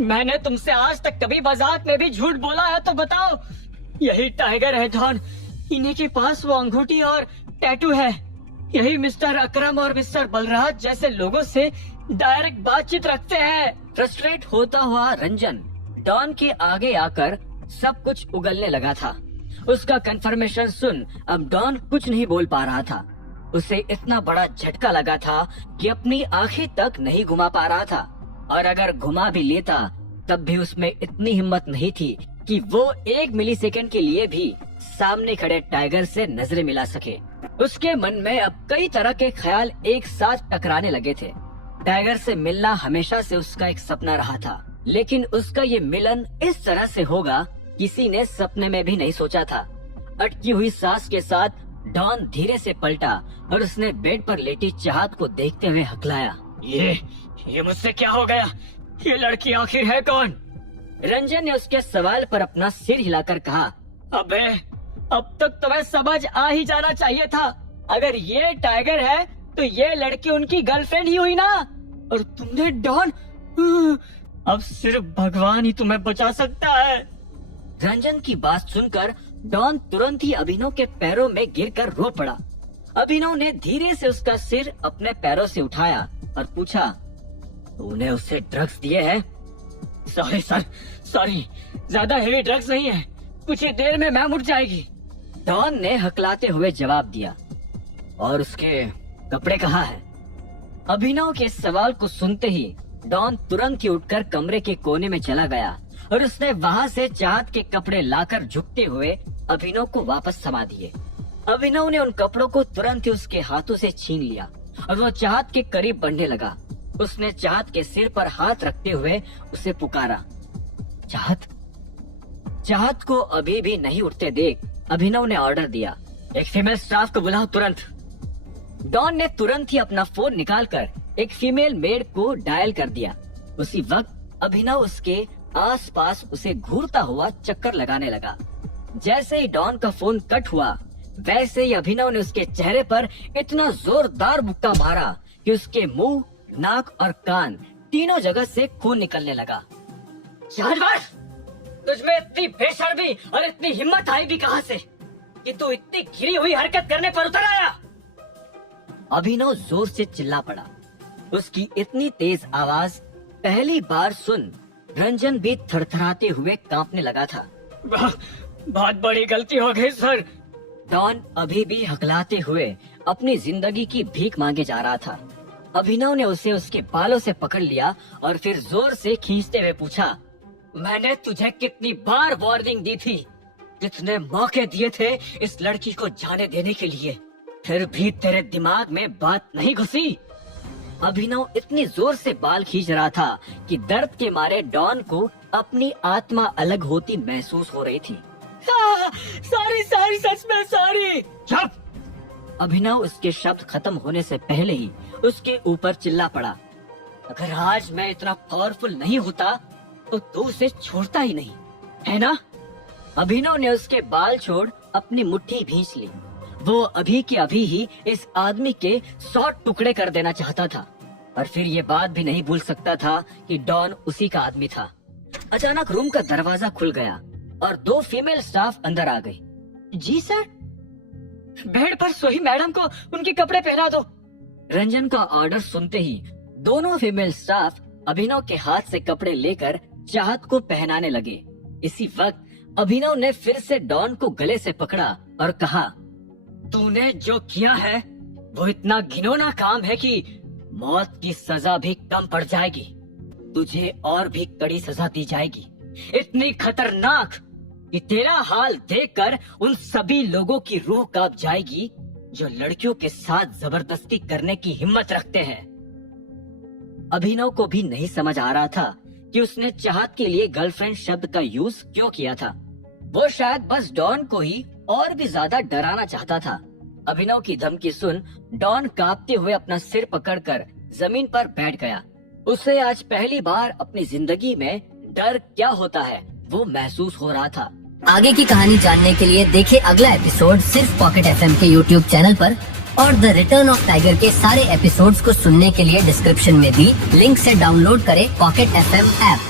मैंने तुमसे आज तक कभी मजाक में भी झूठ बोला है तो बताओ। यही टाइगर है डॉन, इन्हीं के पास वो अंगूठी और टैटू है। यही मिस्टर अकरम और मिस्टर बलराज जैसे लोगों से डायरेक्ट बातचीत रखते हैं। फ्रस्ट्रेट होता हुआ रंजन डॉन के आगे आकर सब कुछ उगलने लगा था। उसका कंफर्मेशन सुन अब डॉन कुछ नहीं बोल पा रहा था। उसे इतना बड़ा झटका लगा था कि अपनी आंखें तक नहीं घुमा पा रहा था, और अगर घुमा भी लेता तब भी उसमें इतनी हिम्मत नहीं थी कि वो 1 मिलीसेकंड के लिए भी सामने खड़े टाइगर से नजरें मिला सके। उसके मन में अब कई तरह के ख्याल एक साथ टकराने लगे थे। टाइगर से मिलना हमेशा से उसका एक सपना रहा था, लेकिन उसका ये मिलन इस तरह से होगा किसी ने सपने में भी नहीं सोचा था। अटकी हुई सांस के साथ डॉन धीरे से पलटा और उसने बेड पर लेटी चाहत को देखते हुए हकलाया, ये मुझसे क्या हो गया? ये लड़की आखिर है कौन? रंजन ने उसके सवाल पर अपना सिर हिलाकर कहा, अबे अब तक तुम्हें समझ आ ही जाना चाहिए था। अगर ये टाइगर है तो ये लड़की उनकी गर्लफ्रेंड ही हुई ना। और तुमने डॉन, अब सिर्फ भगवान ही तुम्हें बचा सकता है। रंजन की बात सुनकर डॉन तुरंत ही अभिनव के पैरों में गिरकर रो पड़ा। अभिनव ने धीरे से उसका सिर अपने पैरों से उठाया और पूछा, तूने उसे ड्रग्स दिए हैं? सॉरी सर, सॉरी, ज्यादा हेवी ड्रग्स नहीं है, कुछ ही देर में मैम उठ जाएगी। डॉन ने हकलाते हुए जवाब दिया, और उसके कपड़े कहाँ हैं? अभिनव के सवाल को सुनते ही डॉन तुरंत ही उठकर कमरे के कोने में चला गया और उसने वहाँ से चाहत के कपड़े लाकर झुकते हुए अभिनव को वापस थमा दिए। अभिनव ने उन कपड़ों को तुरंत ही उसके हाथों से छीन लिया और वो चाहत के करीब बढ़ने लगा। उसने चाहत के सिर पर हाथ रखते हुए उसे पुकारा, चाहत। चाहत को अभी भी नहीं उठते देख अभिनव ने ऑर्डर दिया, एक फीमेल स्टाफ को बुलाओ तुरंत। डॉन ने तुरंत ही अपना फोन निकालकर एक फीमेल मेड को डायल कर दिया। उसी वक्त अभिनव उसके आसपास उसे घूरता हुआ चक्कर लगाने लगा। जैसे ही डॉन का फोन कट हुआ वैसे ही अभिनव ने उसके चेहरे पर इतना जोरदार मुक्का मारा कि उसके मुंह, नाक और कान तीनों जगह से खून निकलने लगा। जानवर, तुझमें इतनी बेशर्मी और इतनी हिम्मत आई भी कहां से कि तू इतनी घिरी हुई हरकत करने पर उतर आया? अभिनव जोर से चिल्ला पड़ा। उसकी इतनी तेज आवाज पहली बार सुन रंजन भी थरथराते हुए कांपने लगा था। बहुत बड़ी गलती हो गई सर। डॉन अभी भी हकलाते हुए अपनी जिंदगी की भीख मांगे जा रहा था। अभिनव ने उसे उसके बालों से पकड़ लिया और फिर जोर से खींचते हुए पूछा, मैंने तुझे कितनी बार वार्निंग दी थी, कितने मौके दिए थे इस लड़की को जाने देने के लिए, फिर भी तेरे दिमाग में बात नहीं घुसी? अभिनव इतनी जोर से बाल खींच रहा था कि दर्द के मारे डॉन को अपनी आत्मा अलग होती महसूस हो रही थी। सॉरी सॉरी, सच में सॉरी। चुप! अभिनव उसके शब्द खत्म होने से पहले ही उसके ऊपर चिल्ला पड़ा, अगर आज मैं इतना पावरफुल नहीं होता तो तू उसे छोड़ता ही नहीं, है ना? अभिनव ने उसके बाल छोड़ अपनी मुट्ठी भींच ली। वो अभी के अभी ही इस आदमी के 100 टुकड़े कर देना चाहता था और फिर ये बात भी नहीं भूल सकता था कि डॉन उसी का आदमी था। अचानक रूम का दरवाजा खुल गया और 2 फीमेल स्टाफ अंदर आ गई। जी सर। बेड पर सोई मैडम को उनके कपड़े पहना दो। रंजन का ऑर्डर सुनते ही दोनों फीमेल स्टाफ अभिनव के हाथ से कपड़े लेकर चाहत को पहनाने लगे। इसी वक्त अभिनव ने फिर से डॉन को गले से पकड़ा और कहा, तूने जो किया है वो इतना घिनौना काम है कि मौत की सजा भी कम पड़ जाएगी। तुझे और भी कड़ी सजा दी जाएगी, इतनी खतरनाक कि तेरा हाल देखकर उन सभी लोगों की रूह कांप जाएगी जो लड़कियों के साथ जबरदस्ती करने की हिम्मत रखते हैं। अभिनव को भी नहीं समझ आ रहा था कि उसने चाहत के लिए गर्लफ्रेंड शब्द का यूज क्यों किया था। वो शायद बस डॉन को ही और भी ज्यादा डराना चाहता था। अभिनव की धमकी सुन डॉन कांपते हुए अपना सिर पकड़कर जमीन पर बैठ गया। उसे आज पहली बार अपनी जिंदगी में डर क्या होता है वो महसूस हो रहा था। आगे की कहानी जानने के लिए देखें अगला एपिसोड सिर्फ पॉकेट एफएम के यूट्यूब चैनल पर, और द रिटर्न ऑफ टाइगर के सारे एपिसोड्स को सुनने के लिए डिस्क्रिप्शन में दी लिंक से डाउनलोड करें पॉकेट एफएम ऐप।